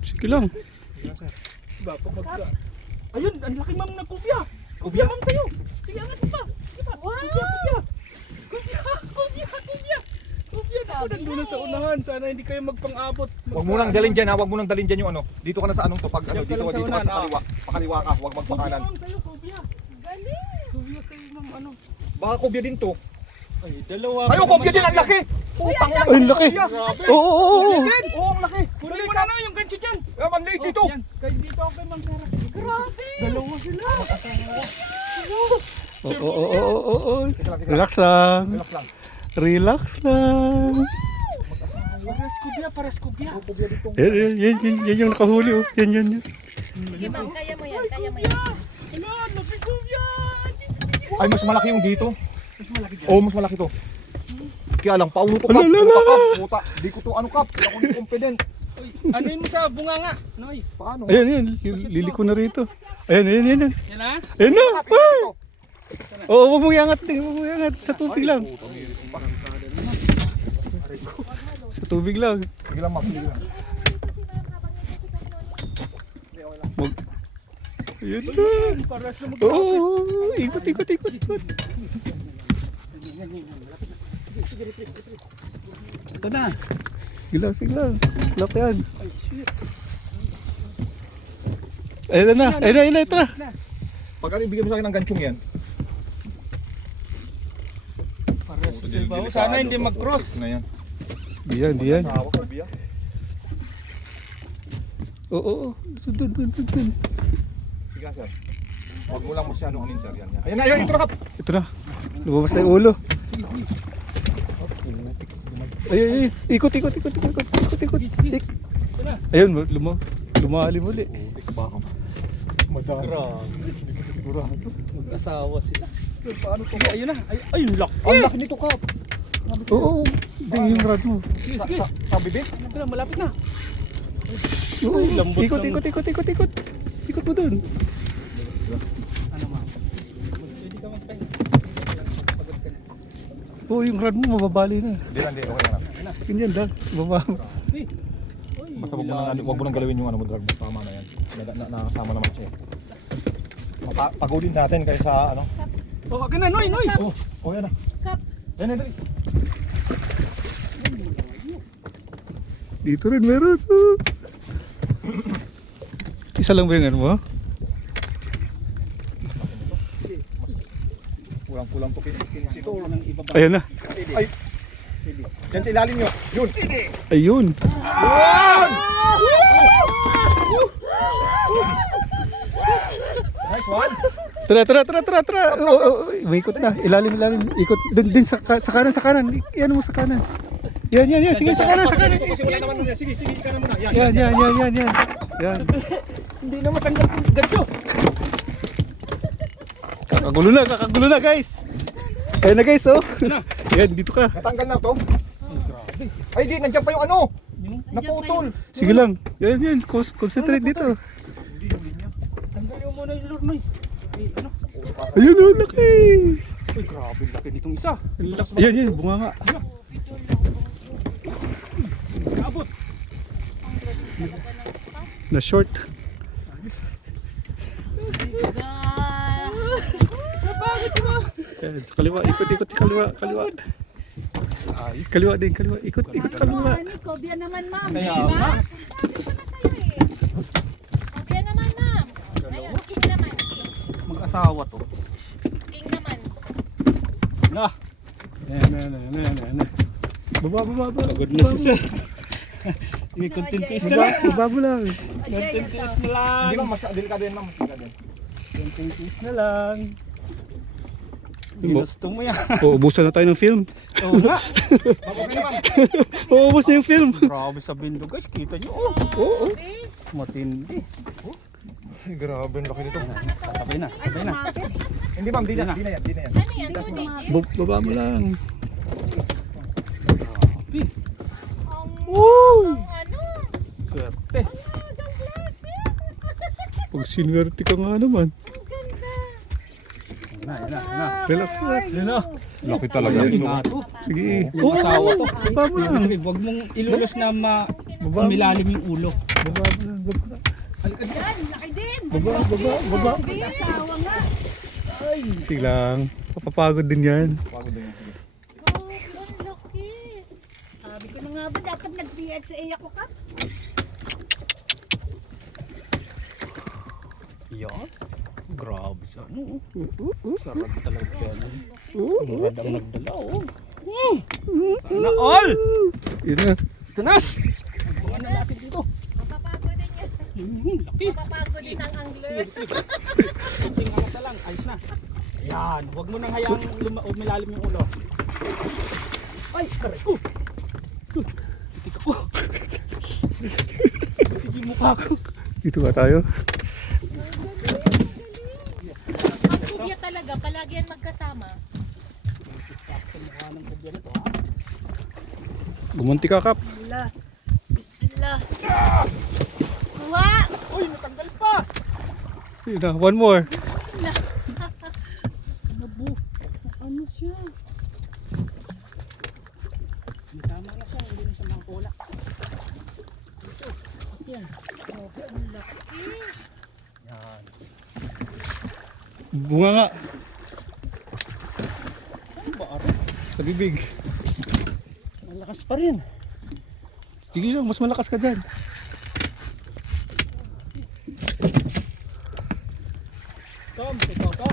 Sige lang. Ayun, ang laki ma'am ng kubya. Kubya ma'am sa'yo. Sige, angat mo pa. Sige pa. Kubya. Ako nandun sa unahan. Sana hindi kayo magpang-abot. Huwag mo nang dalhin dyan ha, huwag mo nang dalhin dyan yung ano. Dito ka na sa anong to, pag ano, dito ka sa kaliwa. Pakaliwa ka, huwag magpakanan. Ma'am sa'yo, kubya. Galing. Kubya kayo ma'am, ano. Baka kubya din to. Ay, dalawa. Ayaw, kubya din, ang laki! Putang ina. Ay, ang laki. Oo. Oo, ang laki. Kunin mo na ano yung gancho dyan. Man, late dito. Yan. Kaya dito ako kay Ma'am Sara. Grabe. Dalawa sila. Oo. Relax lang. Relax lang. Relax lang. Paras kubya. Yan yung nakahuli oh. Yan. Sige ma'am, kaya mo yan, kaya mo yan. Ano, laki kubya. Ay, mas malaki yung dito. Mas malaki dyan. Oo, mas malaki to. Kaya lang, paulo to, Ala, kap. ala, Ano ka, ala. kap? Puta, di ko to, ano, kap? Hindi ako hindi confident. Ano yun mo sa bunganga? Noy. Paano? Ayan. Liliko na rito. Ayan. Yan na. Ayan na. Kap, dito. Oo, huwag mong iangat. Huwag mong iangat. Sa tubig lang. Sa tubig lang. Sige lang, ma'am. Sige lang. Ayan na. Paras na mag- Oo. Ikot. Ito na. Sige lang. Lock yan. Ayan na. Ito na. Pag ano, ibigay mo sa akin ng ganchong yan. Paras sa ibaw. Sana hindi mag-cross. Na yan. Diyan. Asawa, kubya. Oo. Doon. Sige, sir. Huwag mo lang masyadong anin, sir. Yan. Ayan, ito na, kap. Ito na. Lumabas na yung ulo. Ay. Ikot. Ayun, lumalim uli. Putik ba ka? Madami. Sigurado. Mag-asawa sila. Paano to? Ayun na. Ayun, laki. Ang laki nito, kap. Oo. Hindi yung rad mo. Sige. Sa bibig? Ito na, malapit na. Oo. lambot Ikot. ng- Ikot mo dun. Ano ma'am? Hindi ka magpahinga. Pagod ka na. Oo, yung rad mo mababali na. Hindi lang, okay lang. Ganyan lang. Baba. Basta wag mo nang galawin yung ano mo, drug. Tama na yan. Nakasama naman siya. Pagodin natin kaysa ano. Oh, akin na, Noy. Oh, yan na. Kap. Yan na, dali. Dito rin meron. Isa lang ba yung ano mo? Kulang-kulang to kinisito. Ayan na. Ay! Yan sa ilalim nyo. Yun! Ayun. Yun! Nice one! Tara. Oo, may ikot na. Ilalim. Ikot. Din sa kanan. Yan mo sa kanan. Yan. Sige, sa kanan. Kasi wala naman nun yan. Sige, ika na muna. Yan. Yan. Hindi na matanggal yung gancho. Kakagulo na guys. Ayun na guys, oh. Yan, dito ka. Natanggal na to. Ay, di. Nandiyan pa yung ano. Naputol. Sige lang. Yan. Concentrate dito. Tanggalin mo muna yung lure, Noy. Ay, ano? Ayun, oh, laki. Uy, grabe, laki nitong isa. Yan, bunga nga. Abot. Na short. Yan, sa kaliwa. Ikot sa kaliwa. Kaliwa din. Ikot sa kaliwa. Kobya naman ma'am. Kaya Diba? nga. Kobya naman ma'am. Ayun, king naman. King. Mag-asawa to. King naman. Na. Yan. Baba. Pagod na si sir. Hindi, content is na lang. Baba mo lang. Content is na lang. Hindi ma'am, delikado yan ma'am. Delikado yan. Content is na lang. Ginusto mo yan. Uubusan na tayo ng film. Oo nga. Ma'am, okay na ma'am. Uubos na yung film. Grabe sa bindo guys. Kita nyo. Oh. Matindi. Ay, grabe, ang laki nito. Sabay na. Hindi ma'am, di na yan. Ano yan? Baba mo lang. Grabe. Ang ano? Swerte. Pag sinwerte ka nga naman. Yan na. Relax. Yan na. Laki talaga Yan yun. nga to. Sige. Mag-asawa to. Baba mo lang. Huwag mong ilulos na Baba mo. milalim yung ulo. Baba mo lang, baba. Yan, laki din. Baba. Asawa nga. Sige lang. Papapagod din yan. Pagod din yan. Oh, ang laki. Sabi ko na nga ba, dapat nag-DXA ako ka? Yan. Grabe sa ano. Sarap talaga yan. Maganda ang nagdala oh. Sana all! Yun na. Ito na! Abangan na natin dito. Mapapagod din yan. Laki. Mapapagod din ang angler. Kunting halata lang. Ayos na. Ayan. Huwag mo nang hayaang umilalim yung ulo. Ay! Karay ko! Titik ako. Titik yung mukha ko. Dito ba tayo? Ang kubya talaga, palagi yan magkasama. Mukha ng kubya na to ha. Gumunti ka, Kap. Bismillah. Bismillah. Kuha! Uy! Natanggal pa! Yun na, one more. Nabu. Ano siya? Tama na siya. Hindi na siya makakula. Ito. Yan. Okay. Ang laki. Yan. Bunga nga. Ano ba aro? Sa bibig. Malakas pa rin. Sige lang, mas malakas ka dyan. Tom, ikaw to.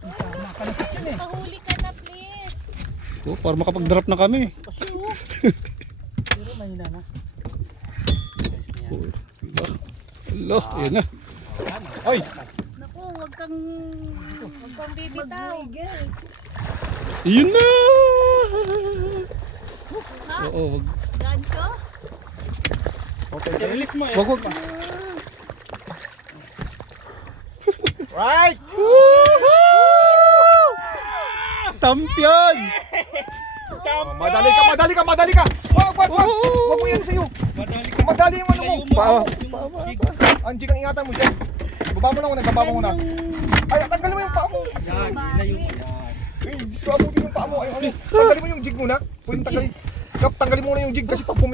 Tama ka na sa akin eh. Pahuli ka na, please. Oh, para makapag-drop na kami. Kasi oh. Pero mahina na. Hello, yun na. Ay! Naku, huwag kang... Huwag kang bibitaw. Mag-wiggle. Yun na! Ha? Oo, wag. Gancho? Okay, I-release mo eh. Wag, wag. right! Champion! Madali ka! Wag mo yan sa'yo. Madali yung ano mo. Ang jig ang ingatan mo dyan. Baba mo lang ako, nagbaba mo muna. Ay, tanggalin mo yung paa mo. Yan, ilayo mo yan. Ay, diswabutin yung paa mo. Ay, ano. Tanggalin mo yung jig muna. Pwede tanggalin. Kap, tanggalin mo na yung jig kasi pag